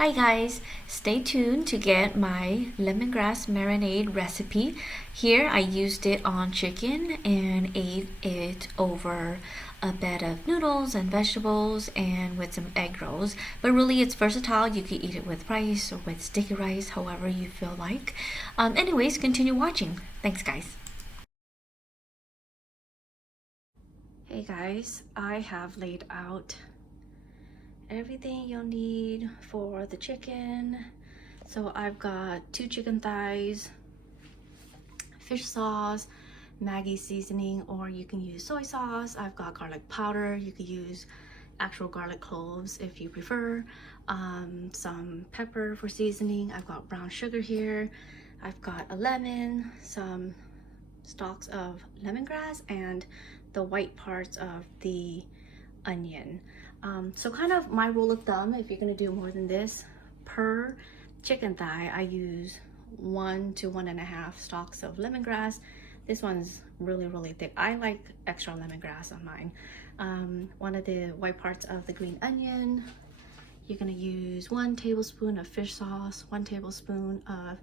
Hi guys, stay tuned to get my lemongrass marinade recipe. Here I used it on chicken and ate it over a bed of noodles and vegetables and with some egg rolls. But really it's versatile. You can eat it with rice or with sticky rice, however you feel like. Anyways, continue watching. Thanks guys. Hey guys, I have laid out everything you'll need for the chicken. So I've got 2 chicken thighs, fish sauce, Maggi seasoning, or you can use soy sauce. I've got garlic powder. You could use actual garlic cloves if you prefer. Some pepper for seasoning. I've got brown sugar here. I've got a lemon, some stalks of lemongrass, and the white parts of the onion. So kind of my rule of thumb, if you're gonna do more than this, per chicken thigh, I use 1 to 1.5 stalks of lemongrass. This one's really thick. I like extra lemongrass on mine. One of the white parts of the green onion. You're gonna use 1 tablespoon of fish sauce, 1 tablespoon of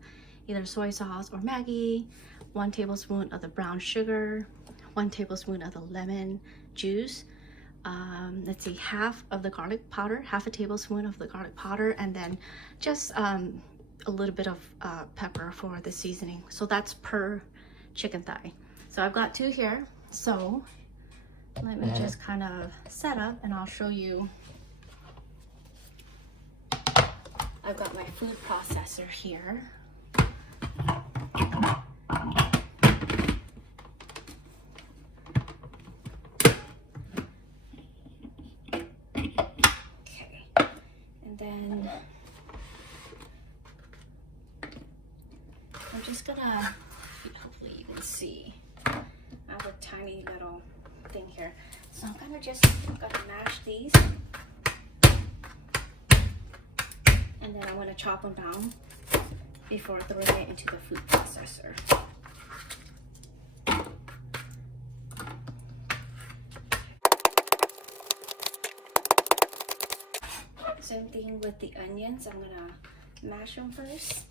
either soy sauce or Maggi, 1 tablespoon of the brown sugar, 1 tablespoon of the lemon juice. Let's see, half of the garlic powder, half a tablespoon of the garlic powder, and then just a little bit of pepper for the seasoning. So that's per chicken thigh. So I've got 2 here. So let me just kind of set up and I'll show you. I've got my food processor here. Then I'm just gonna, hopefully you can see, I have a tiny little thing here. So I'm gonna mash these, and then I'm gonna chop them down before throwing it into the food processor. Same thing with the onions. I'm gonna mash them first.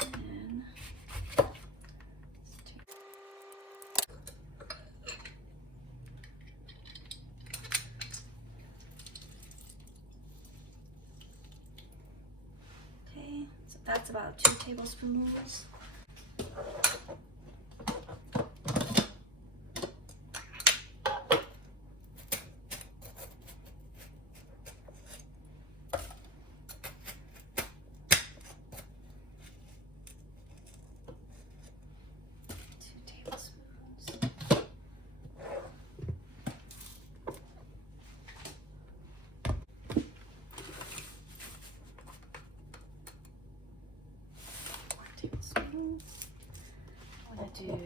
And okay, so that's about 2 tablespoons. I'm gonna do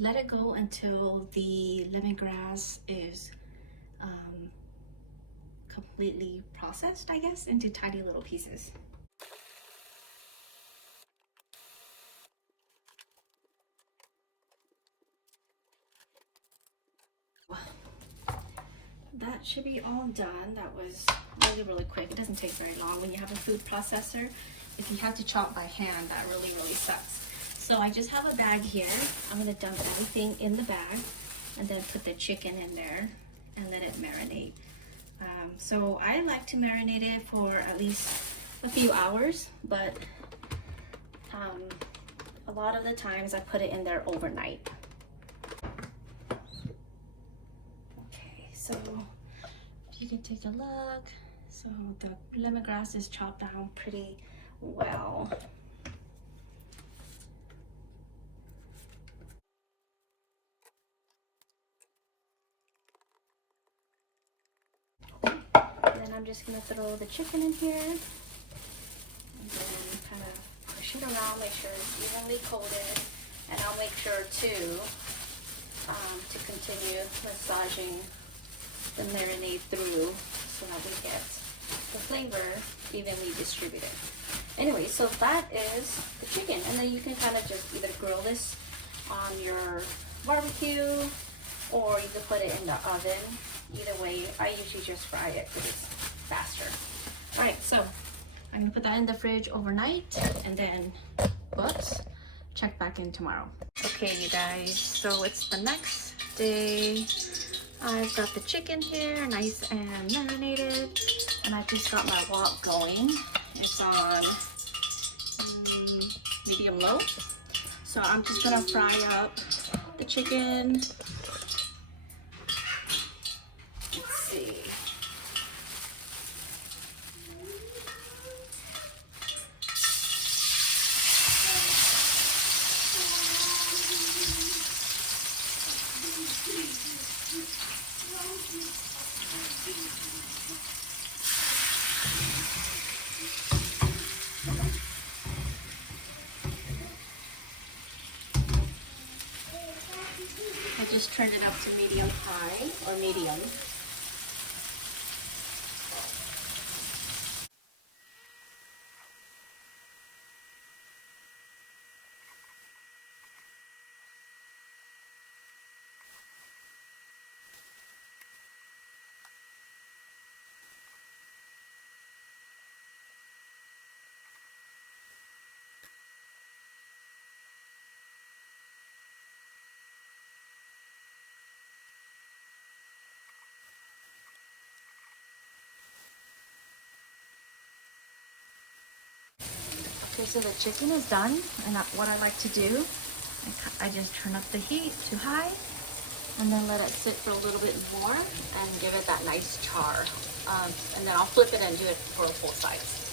let it go until the lemongrass is completely processed, I guess, into tiny little pieces. That should be all done. That was really quick. It doesn't take very long when you have a food processor. If you have to chop by hand, that really sucks. So I just have a bag here. I'm gonna dump everything in the bag and then put the chicken in there and let it marinate. So I like to marinate it for at least a few hours, but a lot of the times I put it in there overnight. Okay, so you you can take a look. So the lemongrass is chopped down pretty well. Then I'm just gonna throw the chicken in here and then kind of push it around, make sure it's evenly coated, and I'll make sure too to continue massaging the marinade through so that we get the flavor evenly distributed. Anyway, so that is the chicken, and then you can kind of just either grill this on your barbecue or you can put it in the oven. Either way, I usually just fry it because it's faster. All right, so I'm gonna put that in the fridge overnight and then, whoops, check back in tomorrow. Okay, you guys, so it's the next day. I've got the chicken here, nice and marinated, and I just got my wok going. It's on medium low. So I'm just gonna fry up the chicken. Let's see. I just turned it up to medium high or medium. Okay, so the chicken is done, and what I like to do, I just turn up the heat to high, and then let it sit for a little bit more, and give it that nice char. And then I'll flip it and do it for both sides.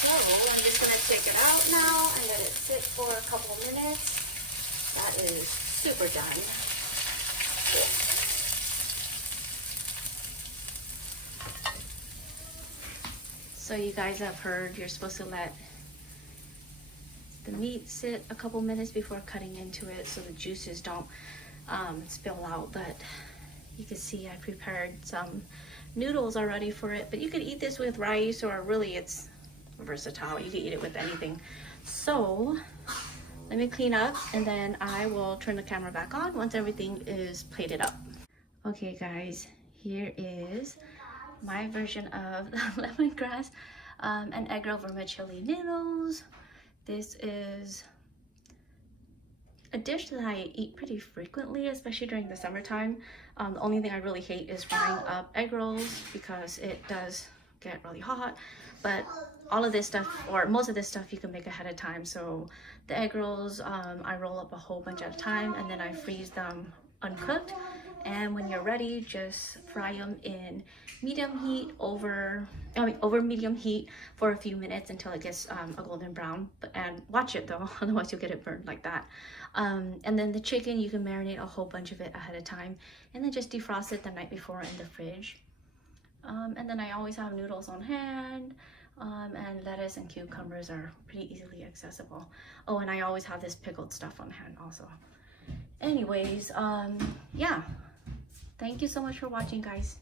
So I'm just going to take it out now and let it sit for a couple minutes. That is super done. So you guys have heard you're supposed to let the meat sit a couple minutes before cutting into it so the juices don't spill out. But you can see I prepared some noodles already for it, but you could eat this with rice, or really it's versatile. You can eat it with anything. So let me clean up and then I will turn the camera back on once everything is plated up. Okay guys, here is my version of the lemongrass and egg roll vermicelli noodles. This is a dish that I eat pretty frequently, especially during the summertime. The only thing I really hate is frying up egg rolls because it does get really hot, but all of this stuff, or most of this stuff, you can make ahead of time. So the egg rolls, I roll up a whole bunch at a time and then I freeze them uncooked, and when you're ready, just fry them in medium heat over medium heat for a few minutes until it gets a golden brown. And watch it though, otherwise you'll get it burned like that. And then the chicken, you can marinate a whole bunch of it ahead of time and then just defrost it the night before in the fridge. And then I always have noodles on hand, and lettuce and cucumbers are pretty easily accessible. Oh, and I always have this pickled stuff on hand also. Anyways, yeah, thank you so much for watching, guys.